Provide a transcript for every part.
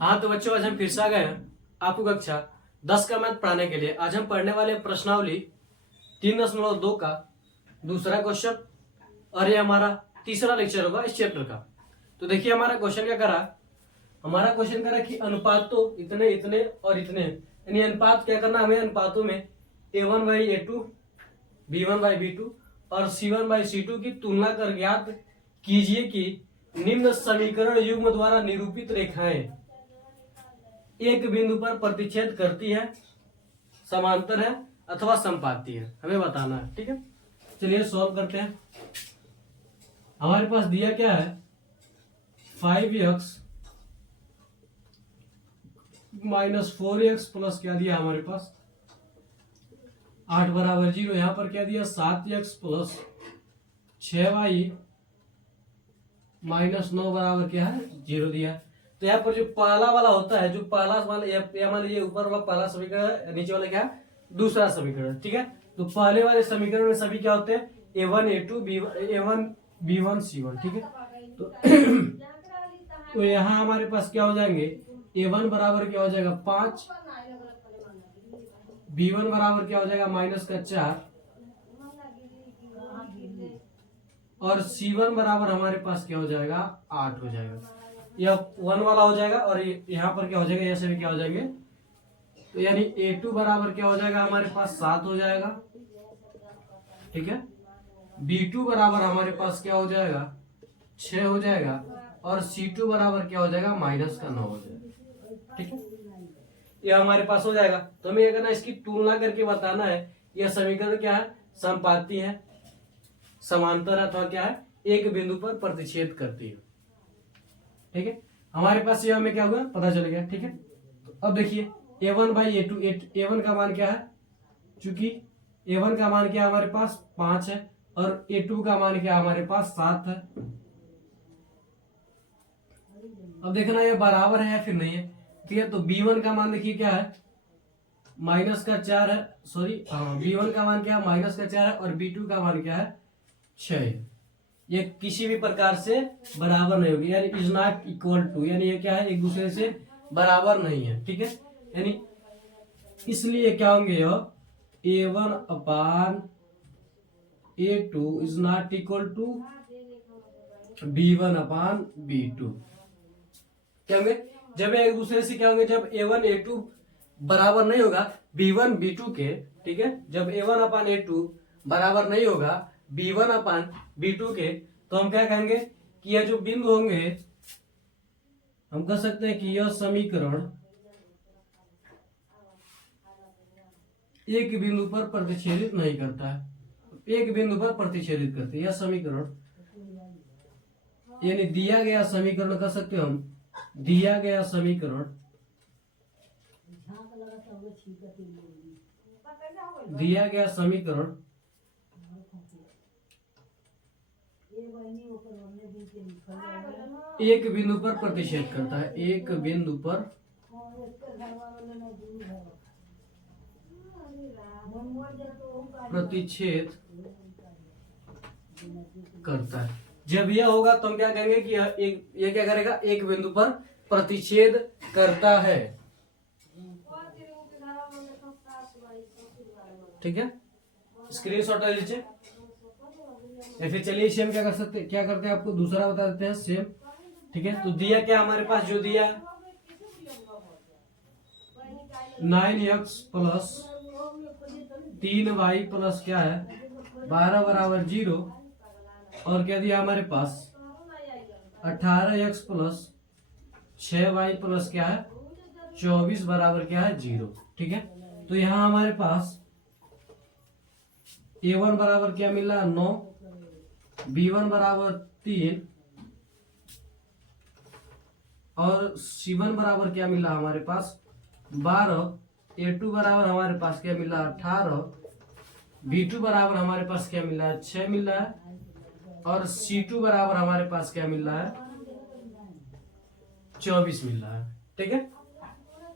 हाँ तो बच्चों, आज हम फिर से आ गए हैं आपको कक्षा 10 का मैथ पढ़ाने के लिए। आज हम पढ़ने वाले प्रश्नावली 3.2 का दूसरा क्वेश्चन, और ये हमारा तीसरा लेक्चर होगा इस चैप्टर का। तो देखिए हमारा क्वेश्चन क्या करा। हमारा क्वेश्चन करा कि अनुपातों इतने इतने और इतने, यानी अनुपात क्या करना हमें, अनुपातों में A1/A2, B1/B2 और C1/C2 की तुलना कर ज्ञात कीजिए कि निम्न समीकरण युग्म द्वारा निरूपित रेखाएं एक बिंदु पर प्रतिच्छेद करती है, समांतर है अथवा समपाती है, हमें बताना है। ठीक है, चलिए सॉल्व करते हैं। हमारे पास दिया क्या है, 5x - 4x प्लस क्या दिया हमारे पास 8 बराबर 0। यहां पर क्या दिया 7x प्लस 6y - 9 बराबर क्या है 0 दिया। तो यहाँ पर जो पहला वाला होता है, जो पहला वाला मान लीजिए ऊपर वाला पहला समीकरण, नीचे वाला क्या है दूसरा समीकरण। ठीक है, तो पहले वाले समीकरण में सभी क्या होते हैं A1 A2 A1 B1 C1। ठीक है, तो यहाँ हमारे पास क्या हो जाएंगे, A1 बराबर क्या हो जाएगा 5, B1 बराबर क्या हो जाएगा -4 और C1 बराबर हमारे पास क्या हो जाएगा 8 हो जाएगा। यह 1 वाला हो जाएगा और यहाँ पर क्या हो जाएगा, ये सभी क्या हो जाएंगे। तो यानी A2 बराबर क्या हो जाएगा हमारे पास 7 हो जाएगा। ठीक है, B2 बराबर हमारे पास क्या हो जाएगा 6 हो जाएगा और C2 बराबर क्या हो जाएगा -9 हो जाएगा। ठीक है, यह हमारे पास हो जाएगा। तो हमें ये करना, इसकी तुलना करके बताना है यह समीकरण क्या है, समपाती है, समांतर अथवा क्या है एक बिंदु पर प्रतिच्छेद करती है। ठीक है, हमारे पास ये हमें क्या हुआ पता चल गया। ठीक है, तो अब देखिए A1/A2, A1 का मान क्या है, चूंकि A1 का मान क्या हमारे पास 5 है और A2 का मान क्या हमारे पास 7 है। अब देखना ये बराबर है या फिर नहीं है। ठीक है, तो B1 का मान देखिए क्या है -4 है, सॉरी B1 का मान क्या है -4 है और B2 का मान क्या है 6 है। ये किसी भी प्रकार से बराबर नहीं होगी, यानी इज नॉट इक्वल टू, यानी ये क्या है एक दूसरे से बराबर नहीं है। ठीक है, यानी इसलिए क्या होंगे A1/A2 is not equal to B1/B2। क्या होंगे, जब एक दूसरे से क्या होंगे, जब A1/A2 बराबर नहीं होगा B1/B2 के। ठीक है, जब A1/A2 बराबर नहीं होगा B1/B2 के, तो हम क्या कहेंगे कि यह जो बिंदु होंगे, हम कह सकते हैं कि यह समीकरण एक बिंदु पर प्रतिच्छेदित नहीं करता है, एक बिंदु पर प्रतिच्छेदित करते हैं। यह समीकरण यानी दिया गया समीकरण कह सकते हो हम, दिया गया समीकरण एक बिंदु पर प्रतिच्छेद करता है, एक बिंदु पर प्रतिच्छेद करता है। जब यह होगा तो हम क्या कहेंगे कि यह क्या करेगा, एक बिंदु पर प्रतिच्छेद करता है। ठीक है, स्क्रीनशॉट ले लीजिए या फिर चलिए सेम क्या करते हैं आपको दूसरा बता देते हैं सेम। ठीक है, तो दिया क्या हमारे पास, जो दिया 9x प्लस 3y प्लस क्या है 12 बराबर 0 और क्या दिया हमारे पास 18x प्लस 6y प्लस क्या है 24 बराबर क्या है 0। ठीक है, तो यहाँ हमारे पास A1 बराबर क्या मिल रहा है 9, B1 बराबर 3 और C1 बराबर क्या मिल रहा है हमारे पास 12, A2 बराबर हमारे पास क्या मिल रहा है 18, B2 बराबर हमारे पास क्या मिल रहा है 6 मिल रहा है और C2 बराबर हमारे पास क्या मिल रहा है 24 मिल रहा है। ठीक है,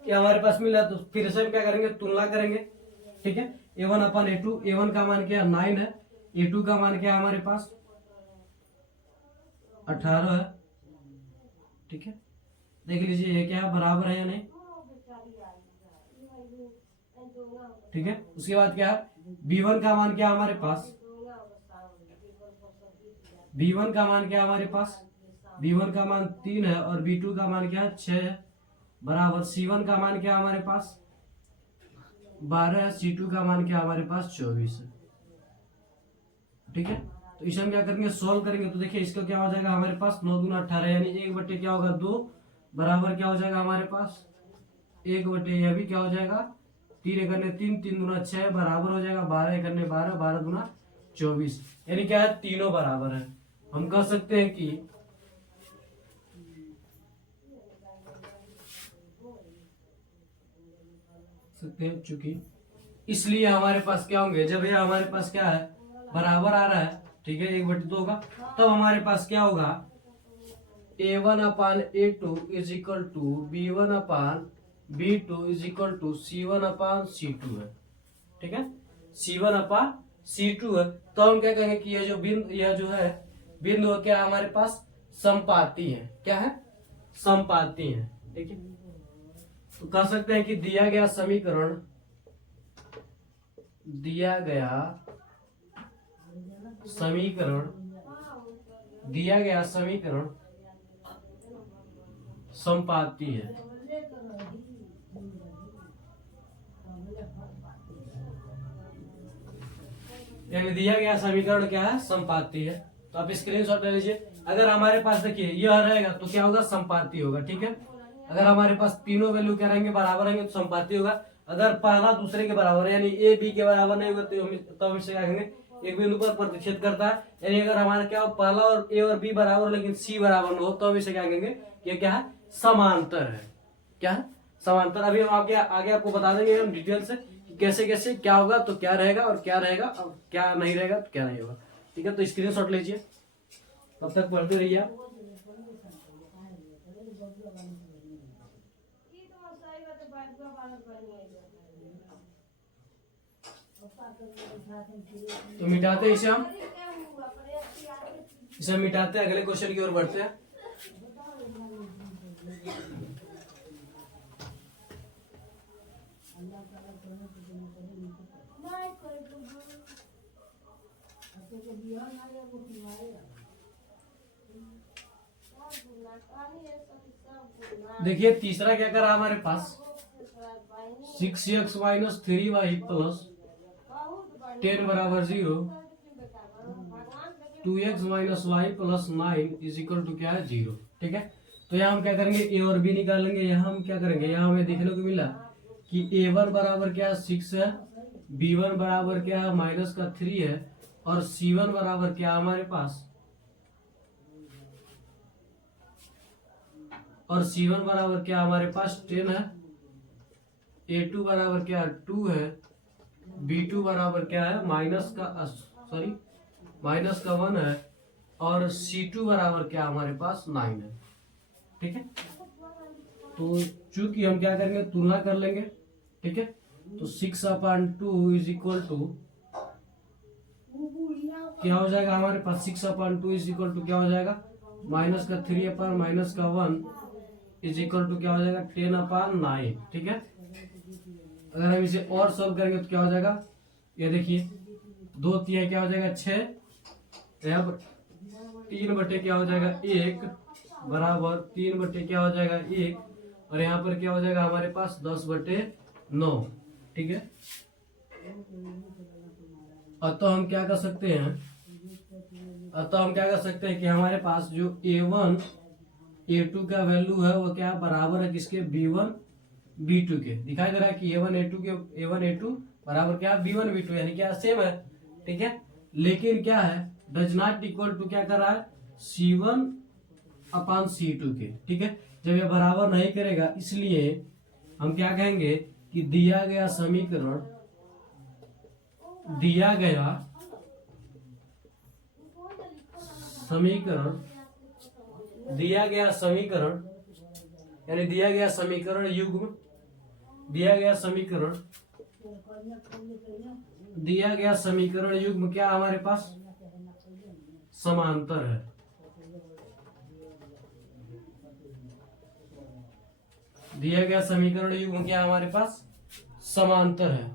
ये हमारे पास मिल रहा है। तो फिर से हम क्या करेंगे, तुलना करेंगे। ठीक है, A1/A2, A1 का मान क्या 9 है, A2 का मान क्या है हमारे पास 18 है। ठीक है, देख लीजिए ये क्या है, बराबर है या नहीं। ठीक है, उसके बाद क्या है, b1 का मान क्या है हमारे पास, b1 का मान क्या है हमारे पास, b1 का मान 3 है और b2 का मान क्या है 6 है, बराबर c1 का मान क्या है हमारे पास 12 है, c2 का मान क्या है हमारे पास 24 है। ठीक है, तो इसे हम क्या करेंगे, सोल्व करेंगे। तो देखिए इसका क्या हो जाएगा हमारे पास 9 दूना 18, यानी 1/, क्या होगा 2, बराबर क्या हो जाएगा हमारे पास 1/, यह भी क्या हो जाएगा 3 एक 3, 3 दूना 6, बराबर हो जाएगा 12 एक 12, 12 दूना 24, यानी क्या है तीनों बराबर है। हम कह सकते हैं कि चूंकि इसलिए हमारे पास क्या होंगे, जब ये हमारे पास क्या है बराबर आ रहा है, ठीक है 1/2 होगा, तब हमारे पास क्या होगा a1/a2 is equal to b1/b2 is equal to c1/c2 है। ठीक है, c1/c2 है। तो हम क्या कहेंगे कि यह जो बिंदु, यह जो है बिंदु क्या है हमारे पास समपाती है, क्या है समपाती है। ठीक है, तो कह सकते हैं कि दिया गया समीकरण समपाती है। यानी दिया गया समीकरण क्या है समपाती है। तो आप स्क्रीनशॉट ले लीजिए। अगर हमारे पास देखिए यह रहेगा तो क्या होगा समपाती होगा। ठीक है, अगर हमारे पास तीनों वैल्यू क्या रहेंगे बराबर रहेंगे तो समपाती होगा। अगर पहला दूसरे के बराबर है यानी ए बी के बराबर नहीं होगा तो हम इसे क्या कहेंगे एक बिंदु पर प्रतिच्छेद करता है। यानी अगर हमारा क्या पहला और ए और बी बराबर लेकिन सी बराबर न हो तो हम इसे क्या कहेंगे ये क्या है समांतर है। क्या है समांतर। अभी हम आगे आपको बता देंगे हम डिटेल से कैसे कैसे क्या होगा तो क्या रहेगा और क्या रहेगा और क्या नहीं रहेगा तो क्या नहीं होगा। ठीक है, तो स्क्रीनशॉट लीजिए, तब तक पढ़ते रहिए आप। तो मिटाते इसे हम मिटाते हैं, अगले क्वेश्चन की ओर बढ़ते हैं। देखिए तीसरा क्या करा हमारे पास 6x - 3y प्लस 10 बराबर 0, 2x - y plus 9 is equal to क्या है 0। ठीक है, तो यहाँ हम क्या करेंगे ए और बी निकालेंगे। यहाँ हम क्या करेंगे, यहाँ हमें देखने को मिला कि a1 बराबर क्या है 6 है, b1 बराबर क्या है -3 है और c1 बराबर क्या हमारे पास बराबर क्या हमारे पास 10 है, a2 बराबर क्या 2 है, b2 बराबर क्या है -1 है और c2 बराबर क्या हमारे पास 9 है। ठीक है, तो चूंकि हम क्या करेंगे तुलना कर लेंगे। ठीक है, तो 6/2 इज इक्वल टू क्या हो जाएगा हमारे पास 6/2 इज इक्वल टू क्या हो जाएगा -3/-1 इज इक्वल टू क्या हो जाएगा 10/9। ठीक है, अगर हम इसे और सॉल्व करेंगे तो क्या हो जाएगा, ये देखिए 2 3 क्या हो जाएगा 6, यहाँ पर 3/, क्या हो जाएगा 1 बराबर 3/, क्या हो जाएगा 1 और यहाँ पर क्या हो जाएगा हमारे पास 10/9। ठीक है, अतः हम क्या कर सकते हैं कि हमारे पास जो a1 a2 का वैल्यू है वो क्या बराबर है किसके b1 b2 के। दिखाई दे रहा है कि a1 a2 बराबर क्या b1 b2 यानी क्या सेम है। ठीक है, लेकिन क्या है डज नॉट इक्वल टू क्या कर रहा है c1/c2 के। ठीक है, जब ये बराबर नहीं करेगा इसलिए हम क्या कहेंगे कि दिया गया समीकरण यानी दिया गया समीकरण युग्म क्या हमारे पास समांतर है। दिया गया समीकरण युग्म क्या है हमारे पास, समांतर है।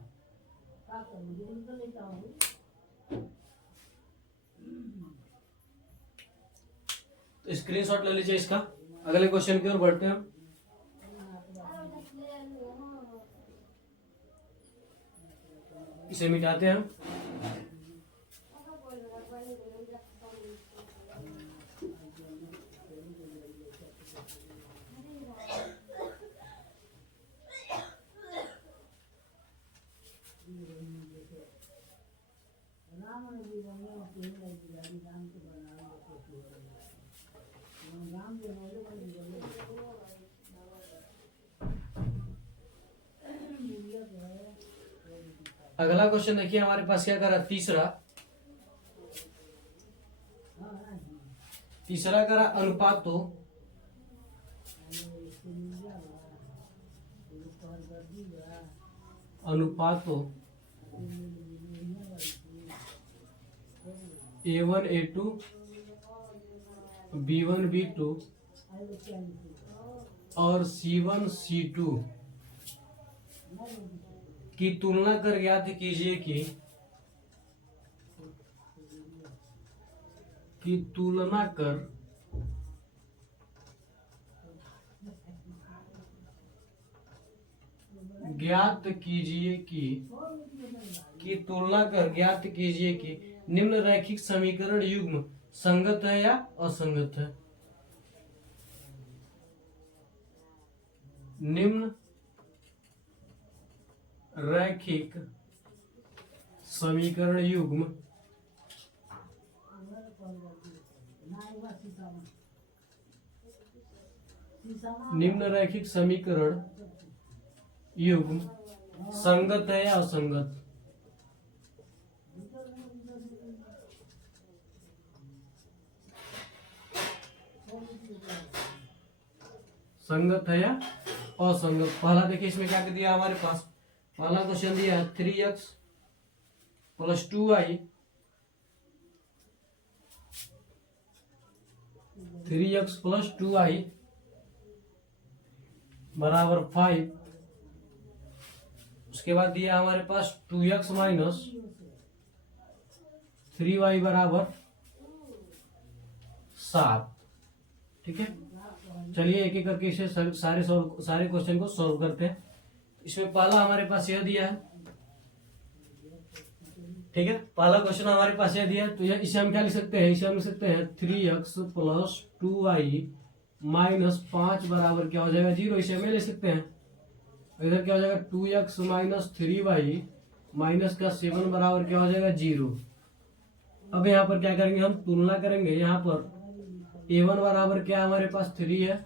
तो स्क्रीनशॉट ले लीजिए इसका। अगले क्वेश्चन की ओर बढ़ते हैं हम। इसे मिटाते हैं हम। अगला क्वेश्चन देखिए हमारे पास क्या करा, तीसरा करा अनुपातो A1 A2 B1 B2 और C1 C2 की तुलना कर ज्ञात कीजिए कि तुलना कर ज्ञात कीजिए कि निम्न रैखिक समीकरण युग्म संगत है या असंगत है। निम्न रैखिक समीकरण युग्म संगत है या असंगत। संगत है या असंगत। पहला देखिए इसमें क्या दिया हमारे पास, पहला क्वेश्चन दिया है 3x + 2y 3x + 2y बराबर 5। उसके बाद दिया हमारे पास 2x - 3y बराबर 7। ठीक है, चलिए एक एक करके इसे सारे क्वेश्चन को सॉल्व करते हैं। इसमें पहला हमारे पास यह दिया है, ठीक है, पहला क्वेश्चन हमारे पास यह दिया है। तो इसे हम क्या लिख सकते हैं, इसे हम लिख सकते हैं 3x + 2y - 5 बराबर क्या हो जाएगा 0। इसे हमें ले सकते हैं। इधर क्या हो जाएगा 2x - 3y -7 बराबर क्या हो जाएगा 0। अब यहाँ पर क्या करेंगे, हम तुलना करेंगे। यहाँ पर A1 बराबर क्या हमारे पास 3 है,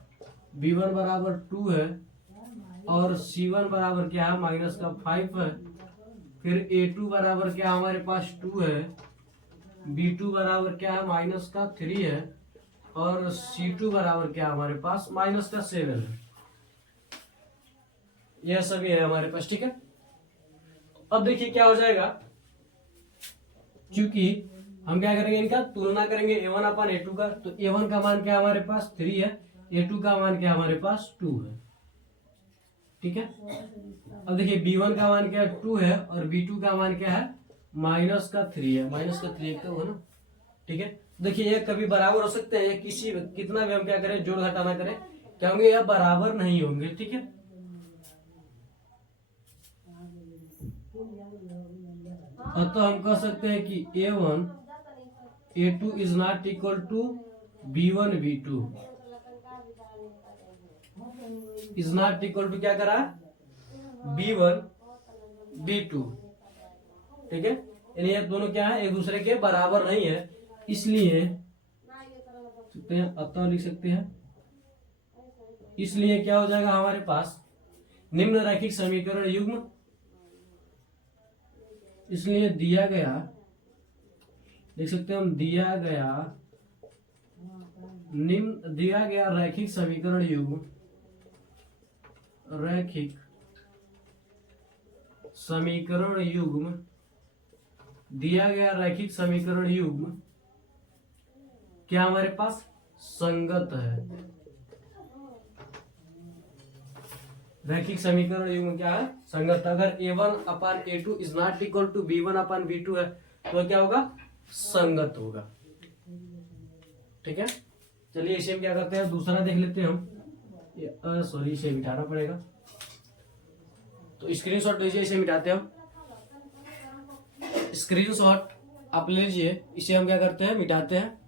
B1 बराबर 2 है और C1 बराबर क्या है -5 है। फिर A2 बराबर क्या हमारे पास 2 है, B2 बराबर क्या है -3 है और C2 बराबर क्या हमारे पास -7 है। यह सभी है हमारे पास। ठीक है, अब देखिए क्या हो जाएगा, क्योंकि हम क्या करेंगे, इनका तुलना करेंगे A1 अपन A2 का। तो A1 का मान क्या हमारे पास 3 है, A2 का मान क्या हमारे पास 2 है। ठीक है, अब देखिए B1 का मान क्या है 2 है और B2 का मान क्या है -3 है। -3 तो है ना। ठीक है, देखिए ये कभी बराबर हो सकते हैं, कितना भी हम क्या करें जोड़ घटाना करें, क्या होंगे, यह बराबर नहीं होंगे। ठीक है, अतः हम कह सकते हैं कि A1 A2 is not equal to B1 B2 is not equal to क्या करा B1 B2। ठीक है, यानी ये दोनों क्या है, एक दूसरे के बराबर नहीं है। इसलिए सकते हैं, अतः लिख सकते हैं, इसलिए क्या हो जाएगा हमारे पास निम्न रैखिक समीकरण युग्म, इसलिए दिया गया, देख सकते हैं हम, दिया गया रैखिक समीकरण युग्म दिया गया रैखिक समीकरण युग्म क्या हमारे पास संगत है। रैखिक समीकरण युग्म क्या है? संगत। अगर A1/A2 is not equal to B1/B2 है तो क्या होगा? संगत होगा। ठीक है, चलिए इसे हम क्या करते हैं, दूसरा देख लेते हैं हम। सॉरी, इसे मिटाना पड़ेगा, तो स्क्रीनशॉट लीजिए, इसे मिटाते हैं हम। स्क्रीनशॉट आप ले लीजिए, इसे हम क्या करते हैं, मिटाते हैं।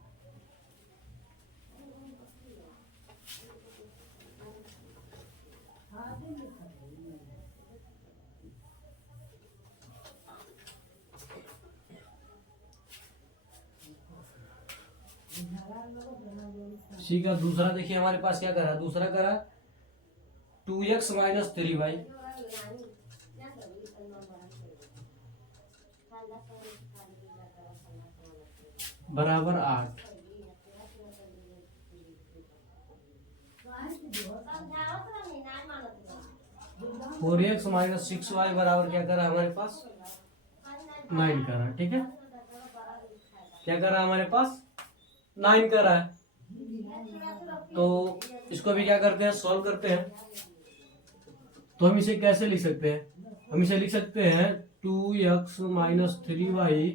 सी का दूसरा देखिए हमारे पास क्या करा, दूसरा करा 2x-3y बराबर 8। 4x-6y बराबर क्या करा हमारे पास? 9 करा। ठीक है, क्या करा हमारे पास? 9 करा है। तो इसको भी क्या करते हैं, सॉल्व करते हैं। तो हम इसे कैसे लिख सकते हैं? हम इसे लिख सकते हैं 2x-3y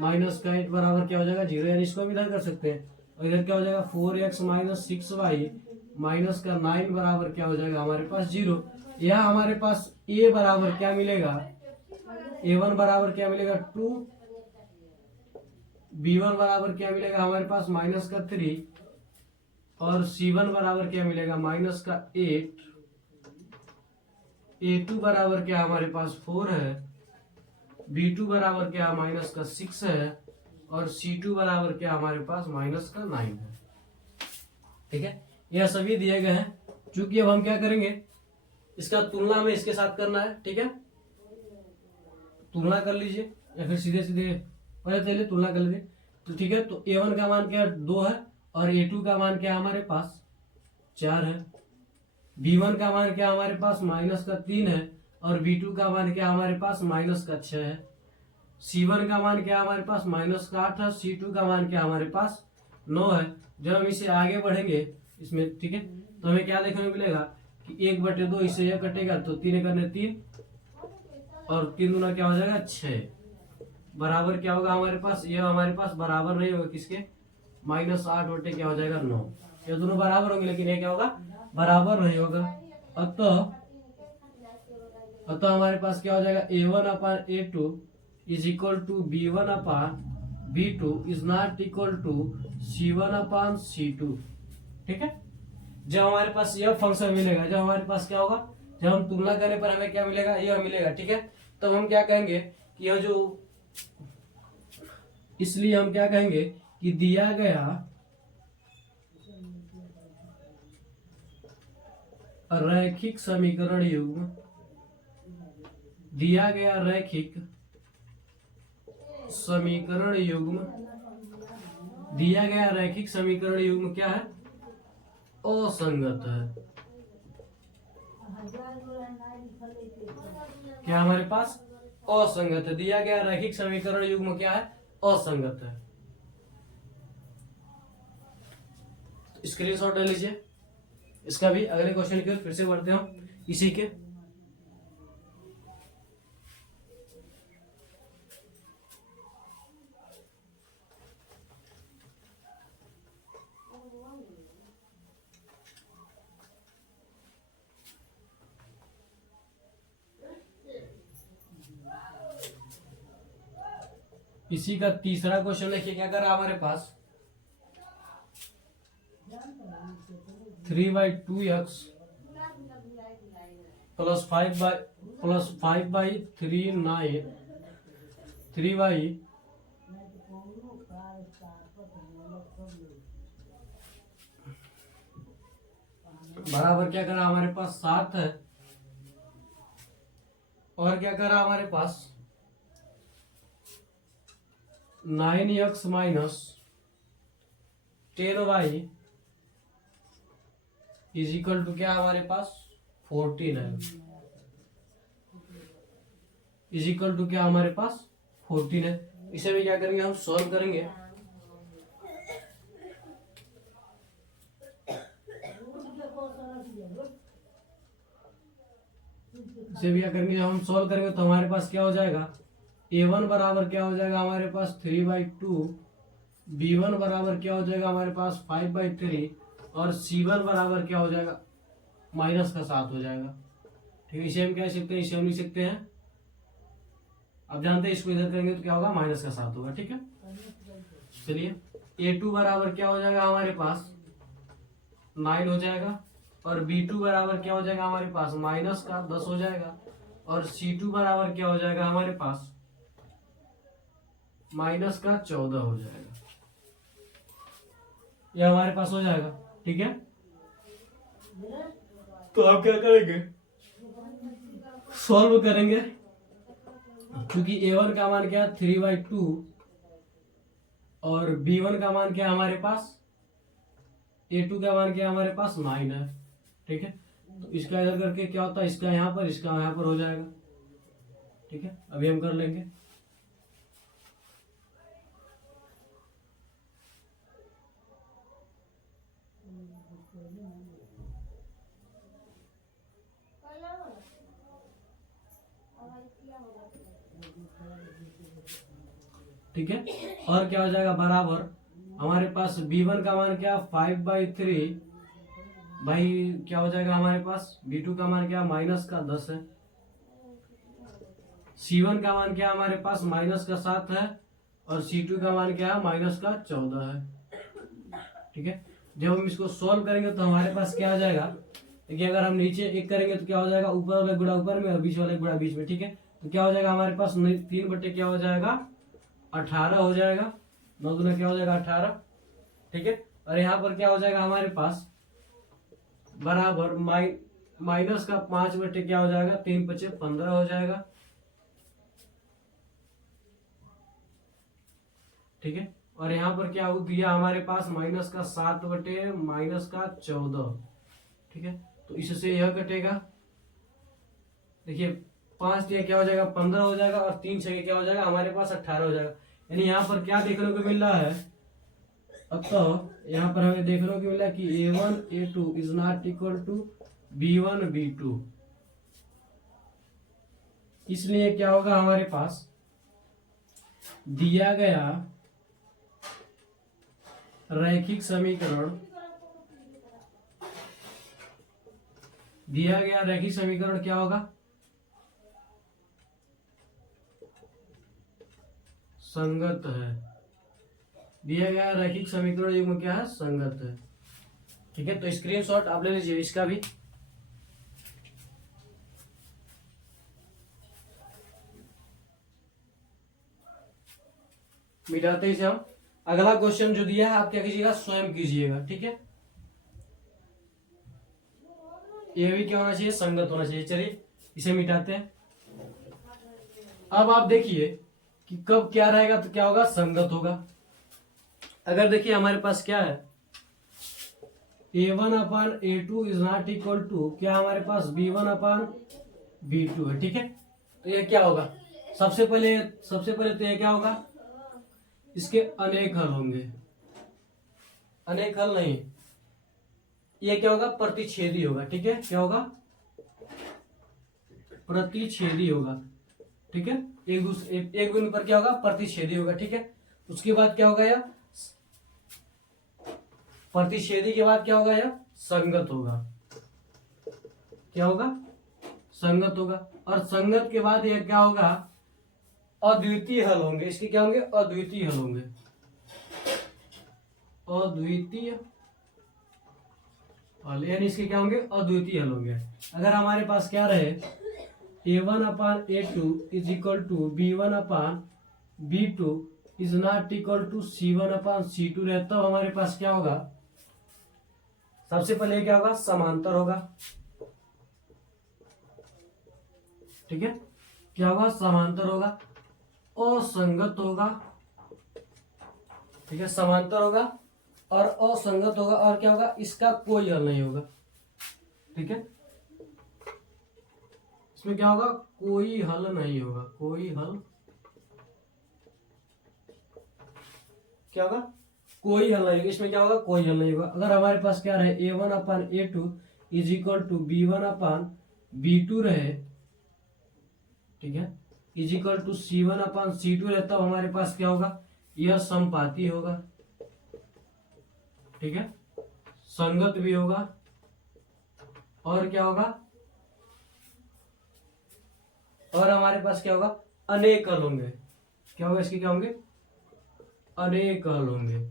माइनस का 8 बराबर क्या हो जाएगा? 0, यानी इसको भी इधर कर सकते हैं। और इधर क्या हो जाएगा? 4x-6y माइनस का 9 बराबर क्या हो जाएगा हमारे पास? 0। यह हमारे पास a बराबर क्या मिलेगा? a1 बराबर क्या मिलेगा? 2। b1 बराबर क्या मिलेगा हमारे पास? माइनस का 3। और c1 बराबर क्या मिलेगा? माइनस का 8। a2 बराबर क्या हमारे पास? 4 है। b2 बराबर क्या? माइनस का 6 है। और c2 बराबर क्या हमारे पास? माइनस का 9 है। ठीक है, यह सभी दिए गए हैं। चूंकि अब हम क्या करेंगे, इसका तुलना में इसके साथ करना है। ठीक है, तुलना कर लीजिए, या फिर सीधे सीधे पहले तुलना कर लीजिए। तो ठीक है, तो a1 का मान क्या 2 है, और a2 का मान क्या हमारे पास? 4 है। b1 का मान क्या हमारे पास? माइनस का 3 है। और b2 का मान क्या हमारे पास? माइनस का 6 है। c1 का मान क्या हमारे पास? माइनस का 8 है। c2 का मान क्या हमारे पास? 9 है। जब हम इसे आगे बढ़ेंगे इसमें, ठीक है, तो हमें क्या देखने को मिलेगा कि 1/2 इससे यह कटेगा, तो 3 करने 3, और 3 दूना क्या हो जाएगा? 6 बराबर क्या होगा हमारे पास? यह हमारे पास बराबर नहीं होगा किसके? -8 क्या हो जाएगा? 9। ये दोनों बराबर होंगे, लेकिन ये क्या होगा? बराबर नहीं होगा। अतः हमारे पास क्या हो जाएगा? A1/A2 is equal to B1/B2 is not equal to C1/C2। ठीक है, जब हमारे पास यह फंक्शन मिलेगा, जब हमारे पास क्या होगा, जब हम तुलना करने पर हमें क्या मिलेगा? यह मिलेगा। ठीक है, तब हम क्या कहेंगे कि यह जो, इसलिए हम क्या कहेंगे कि दिया गया रैखिक समीकरण युग्म, दिया गया रैखिक समीकरण युग्म, दिया गया रैखिक समीकरण युग्म क्या है? असंगत है। क्या हमारे पास? असंगत है। दिया गया रैखिक समीकरण युग्म क्या है? असंगत है। स्क्रीनशॉट ले लीजिए इसका भी। अगले क्वेश्चन की ओर फिर से बढ़ते हैं इसी के। इसी का तीसरा क्वेश्चन देखिए क्या कर रहा है हमारे पास। 3/2x प्लस 5/3 3y बराबर क्या करा हमारे पास? 7 है। और क्या करा हमारे पास? 9x minus 10y is equal to क्या हमारे पास? 14 है। इज इक्वल टू क्या हमारे पास? 14 है। इसे भी क्या करेंगे, हम सॉल्व करेंगे। इसे भी क्या करेंगे, जब हम सॉल्व करेंगे तो हमारे पास क्या हो जाएगा, a1 बराबर क्या हो जाएगा हमारे पास 3/2, b1 बराबर क्या हो जाएगा हमारे पास 5/3 और c1 बराबर क्या हो जाएगा -7 हो जाएगा। ठीक है, इसे हम क्या लिख सकते हैं, इसे हम लिख सकते हैं, अब जानते हैं इसको इधर करेंगे तो क्या होगा -7 होगा। ठीक है, चलिए a2 बराबर क्या हो जाएगा हमारे पास 9 हो जाएगा और b2 बराबर क्या हो जाएगा हमारे पास -10 हो जाएगा और c2 बराबर क्या हो जाएगा हमारे पास -14 हो जाएगा। यह हमारे पास हो जाएगा। ठीक है, तो आप क्या करेंगे, सॉल्व करेंगे, क्योंकि a1 का मान क्या है 3/2 और b1 का मान क्या है हमारे पास, a2 का मान क्या है हमारे पास 9 है। ठीक है, तो इसका इधर करके क्या होता है, इसका यहाँ पर, इसका यहाँ पर हो जाएगा। ठीक है, अभी हम कर लेंगे। ठीक है, और क्या हो जाएगा बराबर हमारे पास b1 का मान क्या 5/3 भाई क्या हो जाएगा हमारे पास, b2 का मान क्या -10 है, c1 का मान क्या हमारे पास -7 है और c2 का मान क्या है -14 है। ठीक है, जब हम इसको सॉल्व करेंगे तो हमारे पास क्या आ जाएगा, देखिए अगर हम नीचे एक करेंगे तो क्या हो जाएगा, ऊपर वाला गुणा ऊपर में और बीच वाला गुणा बीच में। ठीक है, तो क्या हो जाएगा हमारे पास 3 क्या हो जाएगा 18 हो जाएगा, 9 दूना क्या हो जाएगा 18। ठीक है, और यहाँ पर क्या हो जाएगा हमारे पास बराबर माइनस का 5 क्या हो जाएगा 3×5 = 15 हो जाएगा। ठीक है, और यहाँ पर क्या हो दिया हमारे पास -7/-14। ठीक है, तो इससे यह कटेगा, देखिए 5 क्या हो जाएगा 15 हो जाएगा और 3 6 क्या हो जाएगा हमारे पास 18 हो जाएगा। यानी यहाँ पर क्या देखने को मिल रहा है, अब तो यहाँ पर हमें देखने को मिला कि a1 a2 is not equal to b1 b2। इसलिए क्या होगा हमारे पास दिया गया रैखिक समीकरण, दिया गया रैखिक समीकरण क्या होगा, संगत है। दिया गया रैखिक समीकरण युग्म क्या है, संगत है। ठीक है, तो स्क्रीनशॉट आप ले लीजिए इसका भी। मिटाते इसे हम। अगला क्वेश्चन जो दिया है आप क्या कीजिएगा, स्वयं कीजिएगा। ठीक है, ये भी क्या होना चाहिए, संगत होना चाहिए। चलिए इसे मिटाते हैं। अब आप देखिए कि कब क्या रहेगा तो क्या होगा, संगत होगा। अगर देखिए हमारे पास क्या है a1/a2 is not equal to क्या हमारे पास b1/b2 है। ठीक है, तो ये क्या होगा, सबसे पहले तो ये क्या होगा, इसके अनेक हल होंगे। अनेक हल नहीं, ये क्या होगा, प्रतिच्छेदी होगा। ठीक है, क्या होगा, प्रतिच्छेदी होगा। ठीक है, एक बिंदु पर क्या होगा, प्रतिच्छेदी होगा। ठीक है, उसके बाद क्या होगा, यह प्रतिच्छेदी के बाद क्या होगा, यह संगत होगा। क्या होगा, संगत होगा। और संगत के बाद यह क्या होगा, अद्वितीय हल होंगे। इसके क्या होंगे, अद्वितीय हल होंगे। अद्वितीय हल यानी इसके क्या होंगे, अद्वितीय हल होंगे। अगर हमारे पास क्या रहे a1/a2 is equal to b1/b2 is not equal to c1/c2 रहे, तो हमारे पास क्या होगा, सबसे पहले क्या होगा, समांतर होगा। ठीक है, क्या होगा, समांतर होगा, असंगत होगा। ठीक है, समांतर होगा और असंगत होगा, और क्या होगा, इसका कोई हल नहीं होगा। ठीक है, इसमें क्या होगा, कोई हल नहीं होगा। कोई हल क्या होगा, कोई हल नहीं होगा। इसमें क्या होगा, कोई हल नहीं होगा। अगर हमारे पास क्या रहे a1/a2 is equal to b1/b2 B2 रहे, ठीक है, is equal to C1 upon C2 रहे, तब हमारे पास क्या होगा, यह समपाती होगा, ठीक है, संगत भी होगा, और क्या होगा, और हमारे पास क्या होगा, अनेक हल होंगे। क्या होगा इसके, क्या होंगे, अनेक हल होंगे।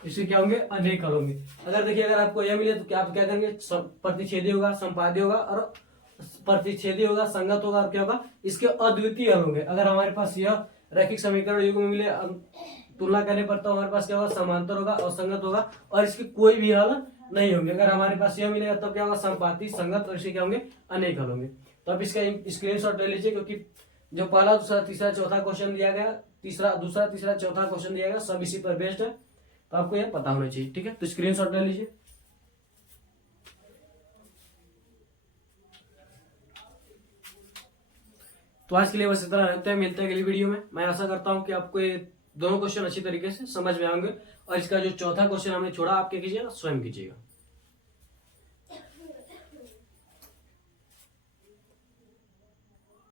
इसके क्या होंगे, अनेक हल होंगे। अगर देखिए, अगर आपको यह मिले तो क्या आप क्या करेंगे, प्रतिच्छेदी होगा, संपादी होगा, और प्रतिच्छेदी होगा, संगत होगा, और क्या होगा, इसके अद्वितीय हल होंगे। अगर हमारे पास यह रैखिक समीकरण युग्म में मिले, तुलना करने पर तो हमारे पास क्या होगा, समांतर होगा, असंगत होगा, और इसके कोई भी हल नहीं होंगे। अगर हमारे पास यह मिलेगा तब क्या होगा, संपाती, संगत, और इसके क्या होंगे, अनेक हल होंगे। तो अब इसका स्क्रीनशॉट ले लीजिए, क्योंकि जो पहला, दूसरा, तीसरा, चौथा क्वेश्चन दिया गया, दूसरा, तीसरा, चौथा क्वेश्चन दिया गया, सब इसी पर बेस्ड है, तो आपको यह पता होना चाहिए, ठीक है। तो स्क्रीनशॉट ले लीजिए। तो आज के लिए बस इतना रहता है, मिलते हैं अगली वीडियो में। मैं आशा करता हूं कि आपको ये दोनों क्वेश्चन अच्छी तरीके से समझ में आएंगे, और इसका जो चौथा क्वेश्चन हमने छोड़ा, आप क्या कीजिएगा, स्वयं कीजिएगा।